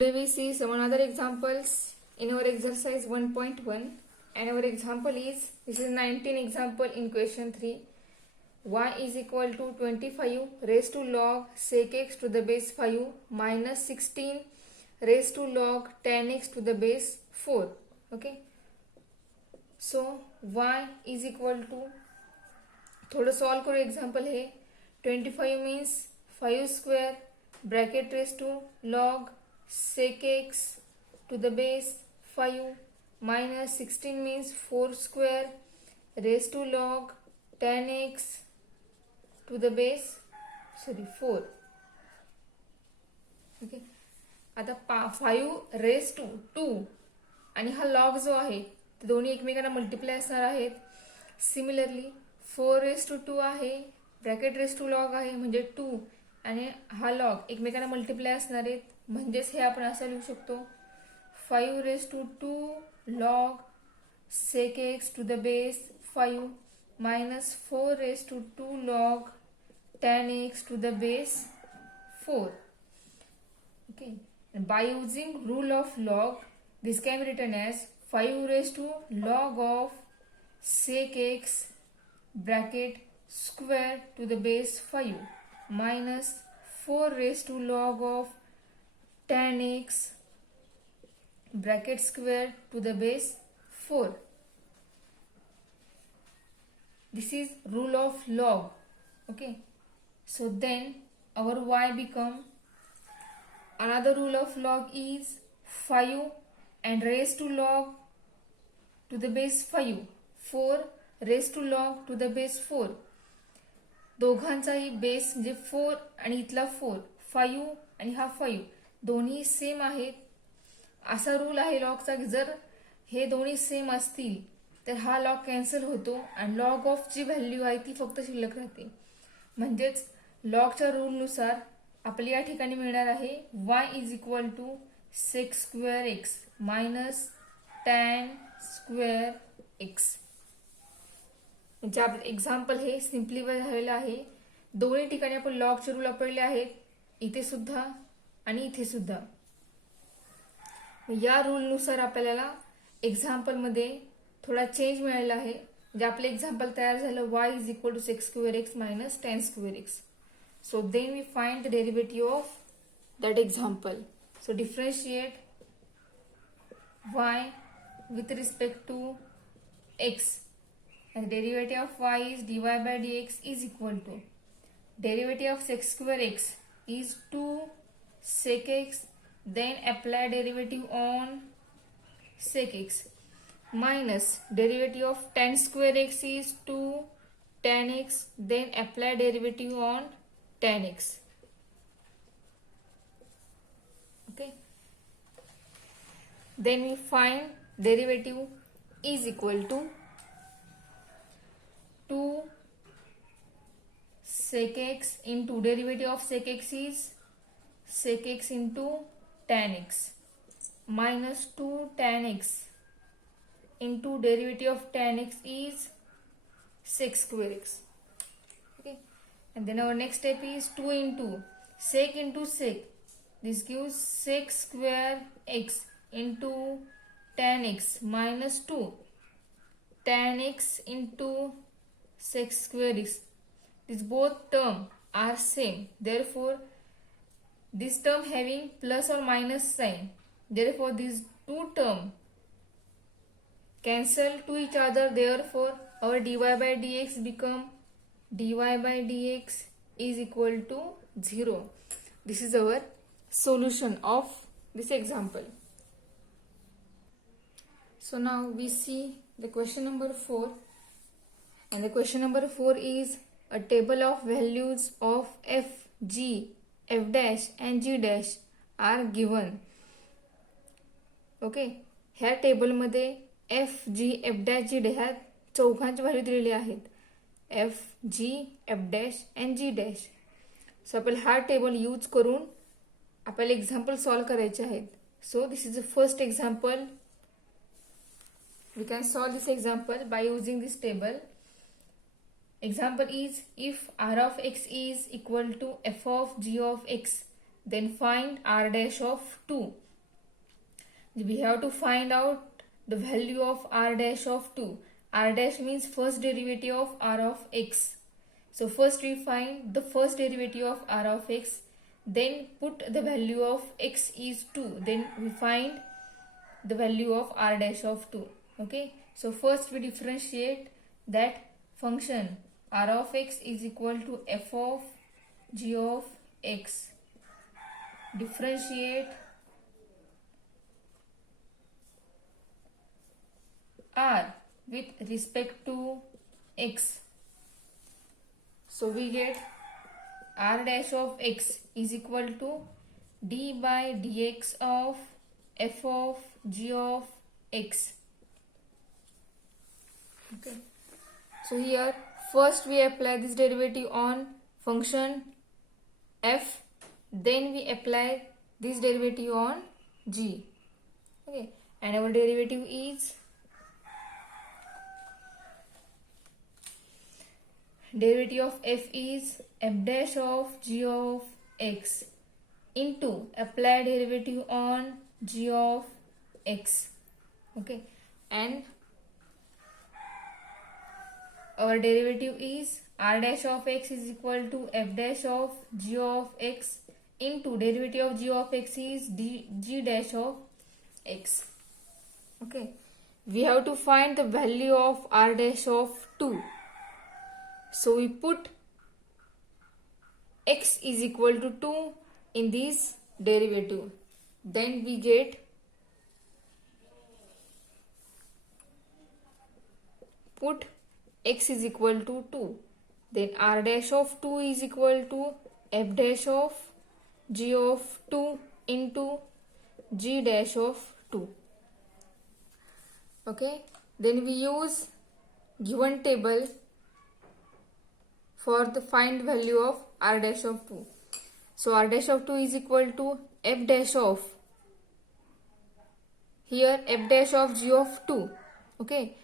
We will see some other examples in our exercise 1.1, and our example is, this is 19 example in question 3. Y is equal to 25 raised to log sec x to the base 5 minus 16 raised to log 10x to the base 4. Okay, so y is equal to, थोड़ा solve करो example है. 25 means 5 square bracket raise to log sec x to the base 5 minus 16 means 4 square raised to log 10x to the base 4. Okay, आता 5 raise to 2 आणि हा log जो आहे ते दोन्ही एकमेकांना मल्टिप्लाय असणार आहेत. सिमिलरली 4 रेस टू 2 आहे, ब्रॅकेट रेस टू लॉग आहे म्हणजे 2 आणि हा लॉग एकमेकांना मल्टिप्लाय असणार आहेत. म्हणजेच हे आपण असं लिहू शकतो 5 raise to 2 log sec x to the base 5 minus 4 raised to 2 log 10x to the base 4. Okay, and by using rule of log, this can be written as 5 raised to log of sec x bracket square to the base 5 minus 4 raised to log of 10x bracket square to the base 4. This is rule of log. Okay, so then our y become, another rule of log is 5 and raised to log to the base 5 4 raised to log to the base 4. दोघांचाही base म्हणजे 4 आणि इथला 4 5 आणि हा 5 दोन्ही same आहेत. असा rule आहे लॉगचा की जर हे दोन्ही सेम असतील तर हा लॉग कॅन्सल होतो आणि लॉग ऑफ जी व्हॅल्यू आहे ती फक्त शिल्लक राहते. म्हणजेच लॉगच्या रूलनुसार आपल्या या ठिकाणी मिळणार आहे y is equal to sec square x minus tan square x. म्हणजे आपलं एक्झाम्पल हे सिम्प्लिफाय झालेलं आहे. दोन्ही ठिकाणी आपण लॉगचे रूल वापरले आहेत, इथे सुद्धा आणि इथे सुद्धा. या रूलनुसार आपल्याला एक्झाम्पल मध्ये थोडा चेंज मिळाला आहे. म्हणजे आपलं एक्झाम्पल तयार झालं y is equal to sec square x minus tan square x. So then we find the derivative of that example. So differentiate y with respect to x. And derivative of y is dy by dx is equal to derivative of sec square x is 2 sec x, then apply derivative on sec x, minus derivative of tan square x is 2 tan x, then apply derivative on tan x. Okay, then we find derivative is equal to 2 sec x into derivative of sec x is sec x into tan x minus 2 tan x into derivative of tan x is sec square x. Okay, and then our next step is 2 into sec. This gives sec square x into tan x minus 2 tan x into sec square x. These both term are same, therefore this term having plus or minus sign, therefore these two term cancel to each other, therefore our dy by dx become dy by dx is equal to 0. This is our solution of this example. So now we see the question number 4. And the question number 4 is a table of values of f, g, f dash and g dash are given. Okay, ह्या table मध्ये f, g, f dash, g dash ह्या चौघांची value दिलेली आहेत. f, g, f dash and g dash. सो आपल्याला हा table use करून आपल्याला example solve करायचे आहेत. So this is the first example. We can solve this example by using this table. Example is, if r of x is equal to f of g of x, then find r dash of 2. we have to find out the value of r dash of 2. R dash means first derivative of r of x. So first we find the first derivative of r of x, then put the value of x is 2, then we find the value of r dash of 2. Okay, so first we differentiate that function r of x is equal to f of g of x. Differentiate r with respect to x. So we get r dash of x is equal to d by dx of f of g of x. Okay. So here first we apply this derivative on function f, then we apply this derivative on g. Okay, and our derivative is derivative of f is f dash of g of x into applied derivative on g of x. Okay, and our derivative is r dash of x is equal to f dash of g of x into derivative of g of x is g dash of x. Okay, we have to find the value of r dash of 2. So we put x is equal to 2 in this derivative. Then we get put x is equal to 2. Then r dash of 2 is equal to f dash of g of 2 into g dash of 2. Okay, then we use given table for the find value of r dash of 2. So r dash of 2 is equal to f dash of, here f dash of g of 2. Okay,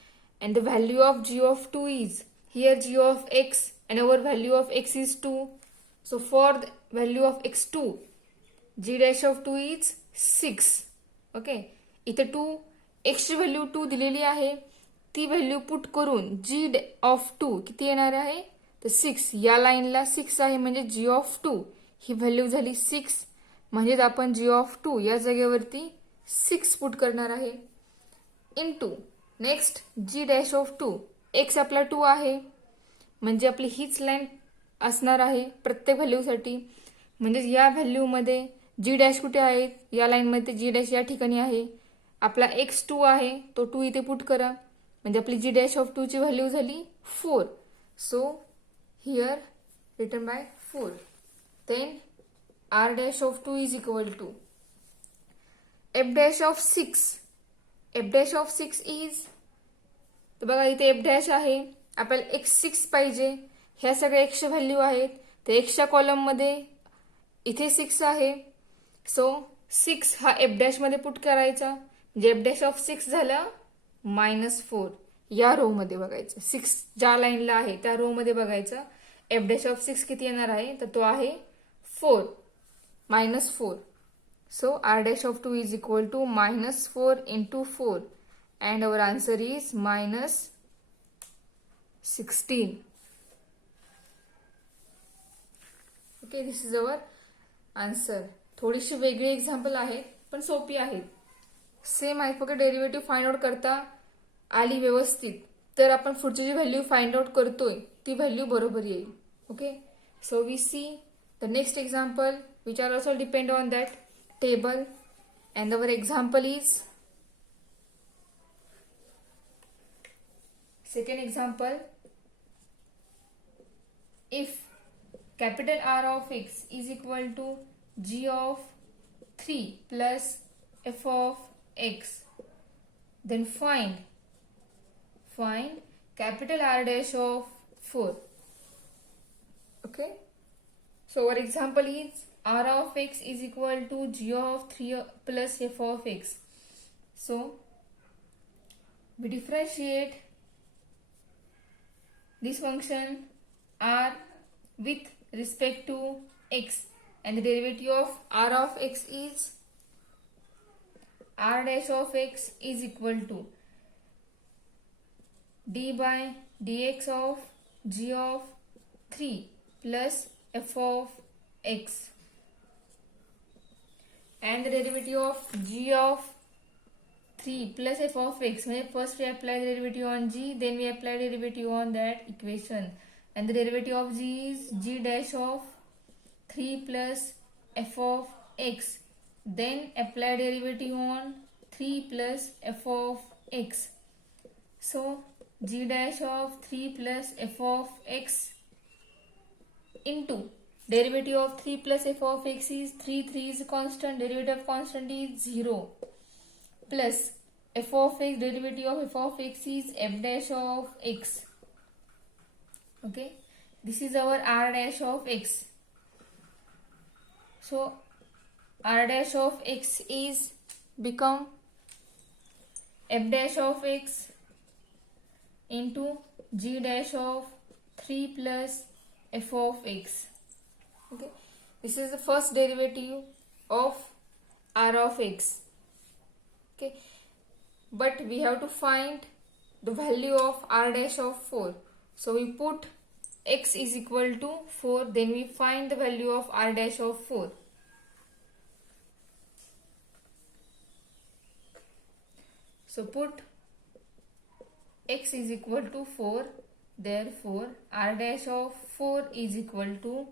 and the value of g of 2 is here g of x, and our value of x is 2. So for the value of x2, g dash of 2 is 6. Okay, इथे 2 x ची value 2 दिलेली आहे, ती value put करून g of 2 किती येणार आहे तर 6. या लाईनला 6 आहे म्हणजे g ऑफ 2 ही व्हॅल्यू झाली 6. म्हणजे आपण g ऑफ 2 या जागेवरती 6 पुट करणार आहे into next g dash of 2. x आपला 2 आहे म्हणजे आपली हीच लाईन असणार आहे प्रत्येक व्हॅल्यूसाठी. म्हणजे या व्हॅल्यूमध्ये g डॅश कुठे आहे, या लाईनमध्ये g डॅश या ठिकाणी आहे. आपला x 2 आहे तो 2 इथे पुट करा म्हणजे आपली g डॅश ऑफ 2 ची व्हॅल्यू झाली 4. So here written by 4. Then r dash of 2 is equal to f dash of 6. f dash of 6 is, तर बघा इथे f डॅश आहे, आपल्याला x 6 पाहिजे. ह्या सगळ्या x च्या व्हॅल्यू आहेत, तर x च्या कॉलम मध्ये इथे 6 आहे. सो 6 हा f डॅश मध्ये पुट करायचा म्हणजे f डॅश ऑफ 6 झालं -4. या रो मध्ये बघायचं 6 ज्या लाईनला आहे त्या रो मध्ये बघायचं f डॅश ऑफ 6 किती येणार आहे तर तो आहे 4 -4. So r dash of 2 is equal to -4 into 4 and our answer is -16. Okay, this is our answer. थोडीशी वेगळी एक्झाम्पल आहे पण सोपी आहे. सेम आहे, फक्त डेरिव्हेटिव्ह फाइंड आउट करता आली व्यवस्थित तर आपण पुढची जी व्हॅल्यू फाइंड आउट करतोय ती व्हॅल्यू बरोबर येईल. Okay, so we see the next example which are also depend on that table, and our example is second example. If capital R of x is equal to g of 3 plus f of x, then find capital R dash of 4. Okay, so our example is r of x is equal to g of 3 plus f of x. So we differentiate this function r with respect to x, and the derivative of r of x is r dash of x is equal to d by dx of g of 3 plus f of x, and the derivative of g of 3 plus f of x. First we apply the derivative on g, then we apply derivative on that equation, and the derivative of g is g dash of 3 plus f of x, then apply derivative on 3 plus f of x. So g dash of 3 plus f of x into derivative of 3 plus f of x is 3 is constant, derivative of constant is 0, plus f of x, derivative of f of x is f dash of x. Okay, this is our r dash of x. So r dash of x is become f dash of x into g dash of 3 plus f of x. Okay, this is the first derivative of r of x. Okay, but we have to find the value of r dash of 4. So we put x is equal to 4, then we find the value of r dash of 4. So put x is equal to 4, therefore r dash of 4 is equal to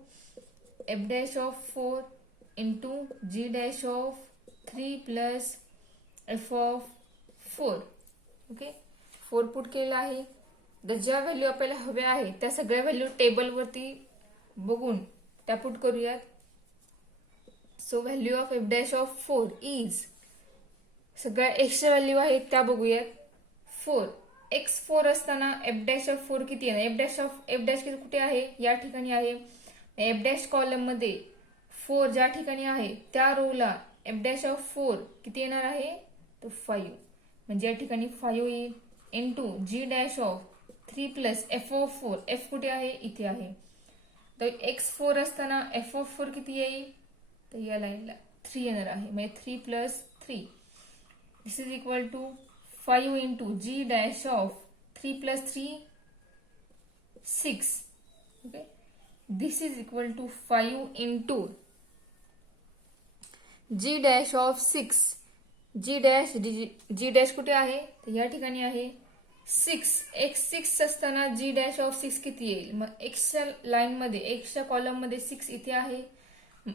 f dash of 4 into g dash of 3 plus f of 4. Okay, 4 put केला आहे. तर ज्या value आपल्याला हव्या आहे त्या सगळ्या value टेबलवरती बघून त्या पुट करूयात. सो value of F dash of 4 is, सगळ्या एक्सच्या व्हॅल्यू आहेत त्या बघूयात. 4 एक्स 4 असताना एफ डॅश ऑफ 4 किती येणार? एफ डॅश कुठे आहे? या ठिकाणी आहे. एफ डॅश कॉलम मध्ये 4 ज्या ठिकाणी आहे त्या रोला एफ डॅश ऑफ 4 किती येणार आहे? तो 5, म्हणजे या ठिकाणी 5 येईल into G dash of 3 plus F of 4. F कुठे आहे? इथे आहे. तर एक्स 4 असताना एफ ऑफ 4 किती येईल? तर या लाईनला 3 येणार आहे, म्हणजे 3 plus 3. This is equal to 5 into G dash of 3 plus 3 6. Okay, this is equal to 5 into G dash of 6. G dash कुठे आहे? तर या ठिकाणी आहे. 6 एक्स 6 असताना जी डॅश ऑफ 6 किती येईल? मग एक्सच्या लाईन मध्ये, एक्सच्या कॉलम मध्ये 6 इथे आहे.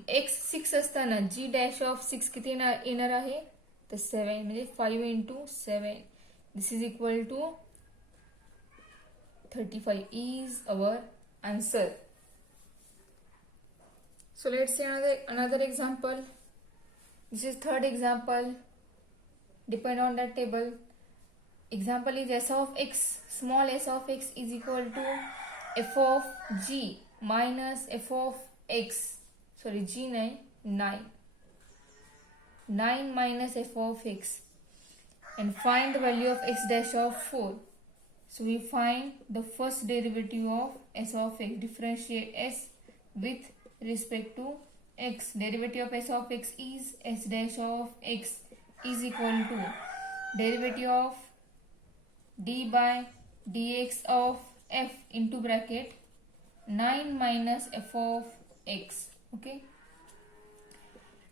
एक्स 6 असताना जी डॅश ऑफ 6 किती येणार आहे? तर 7, म्हणजे 5 into 7. This is equal to 35 is our answer. So let's see another example. This is third example. Depend on that table. Example is s of x, small s of x is equal to f of g minus f of x. Sorry, g 9 minus f of x, and find the value of x dash of 4. So we find the first derivative of s of x. Differentiate s with respect to x. Derivative of s of x is s dash of x is equal to derivative of d by dx of f into bracket 9 minus f of x. Okay,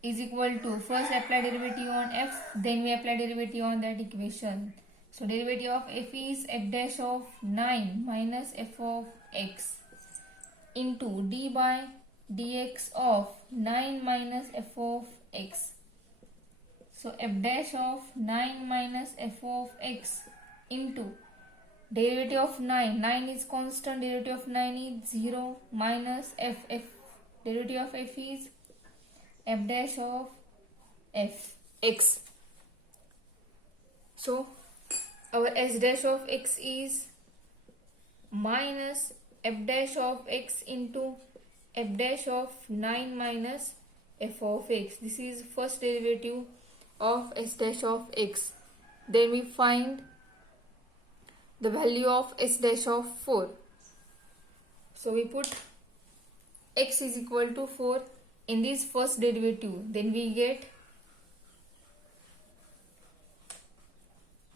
is equal to, first apply derivative on f, then we apply derivative on that equation. So derivative of f is f dash of 9 minus f of x into d by dx of 9 minus f of x. So f dash of 9 minus f of x into derivative of 9 is constant, derivative of 9 is 0, minus f, derivative of f is f dash of f x. So our s dash of x is minus f dash of x into f dash of 9 minus f of x. This is first derivative of s dash of x. Then we find the value of s dash of 4. So we put x is equal to 4 in this first derivative. Then we get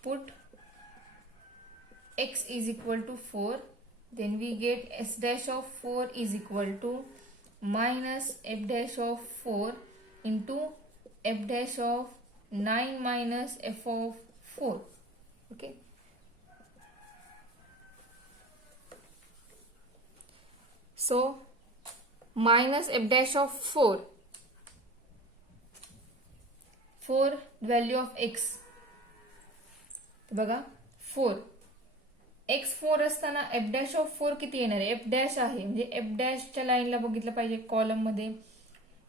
put x is equal to 4, then we get s dash of 4 is equal to minus f dash of 4 into f dash of 9 minus f of 4. Okay. So minus f dash of 4 value of x बघा 4 x 4 असताना f dash of 4 किती येणार आहे? f dash आहे म्हणजे f dash च्या लाईनला बघितलं पाहिजे कॉलम मध्ये.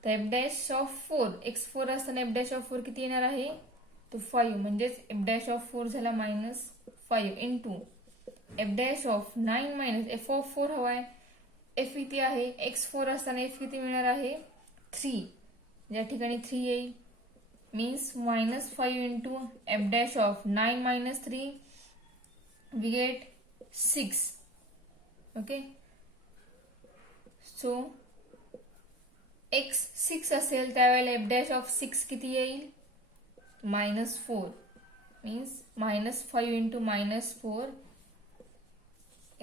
तर f dash of 4 x 4 असताना f dash of 4 किती येणार आहे? तो 5 म्हणजेच f dash of 4 झाला -5 into f dash of 9 minus f of 4 हवाय. f किती आहे? x 4 असताना f किती मिळणार आहे? 3. या ठिकाणी 3 येईल. means -5 into f dash of 9 minus 3 we get 6. okay, so x 6 असेल त्यावेळेला f dash of 6 किती येईल? -4 means -5 into -4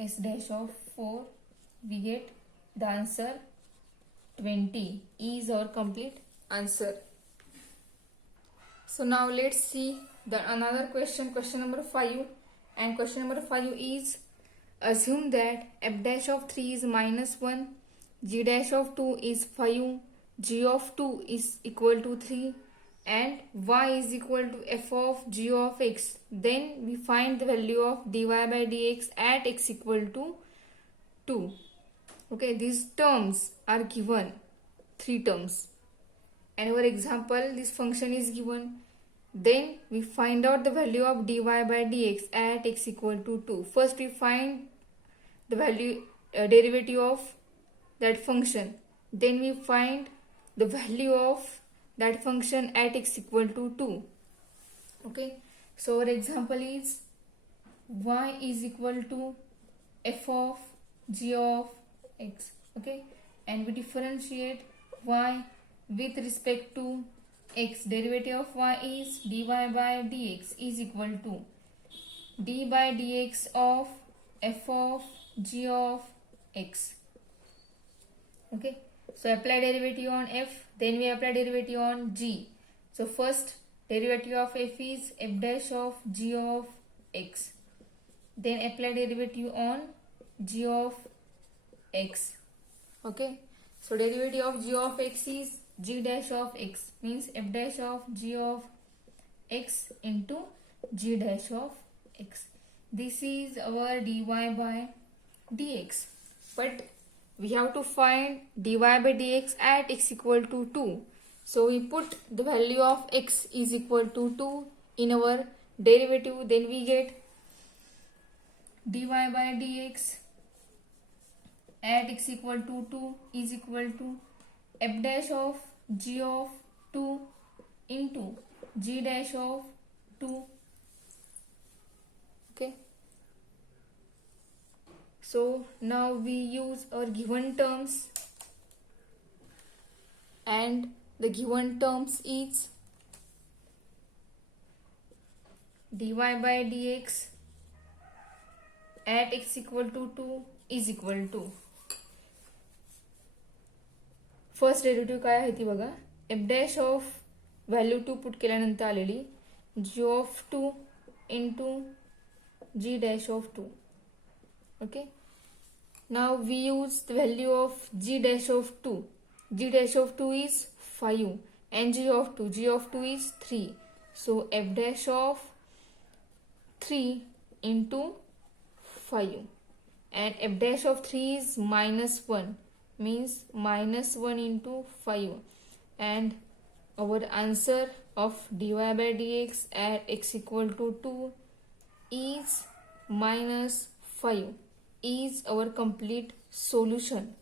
s dash of 4 we get the answer 20 is our complete answer. So now let's see the another question number 5, and question number 5 is assume that f dash of 3 is -1, g dash of 2 is 5, g of 2 is equal to 3 and y is equal to f of g of x. Then we find the value of dy by dx at x equal to 2. Okay, these terms are given, 3 terms. And our example, this function is given. Then we find out the value of dy by dx at x equal to 2. First we find the value derivative of that function. Then we find the value of that function at x equal to 2. Okay, so our example is y is equal to f of g of x. Okay, and we differentiate y with respect to x. Derivative of y is dy by dx is equal to d by dx of f of g of x. Okay, so apply derivative on f, then we apply derivative on g. So first derivative of f is f dash of g of x, then apply derivative on g of x. Okay, so derivative of g of x is g dash of x, means f dash of g of x into g dash of x. This is our dy by dx. But we have to find dy by dx at x equal to 2. So we put the value of x is equal to 2 in our derivative. Then we get dy by dx at x equal to 2 is equal to f dash of g of 2 into g dash of 2. Okay, so now we use our given terms, and the given terms is dy by dx at x equal to 2 is equal to first derivative काय आहे ती बघा. F dash of value 2 put केल्यानंतर आलेली G of 2 into G dash of 2. Okay, now we use the value of G dash of 2. G dash of 2 is 5 and g of 2 is 3. So f dash of 3 into 5 and f dash of 3 is -1, means -1 into 5, and our answer of dy by dx at x equal to 2 is -5 is our complete solution.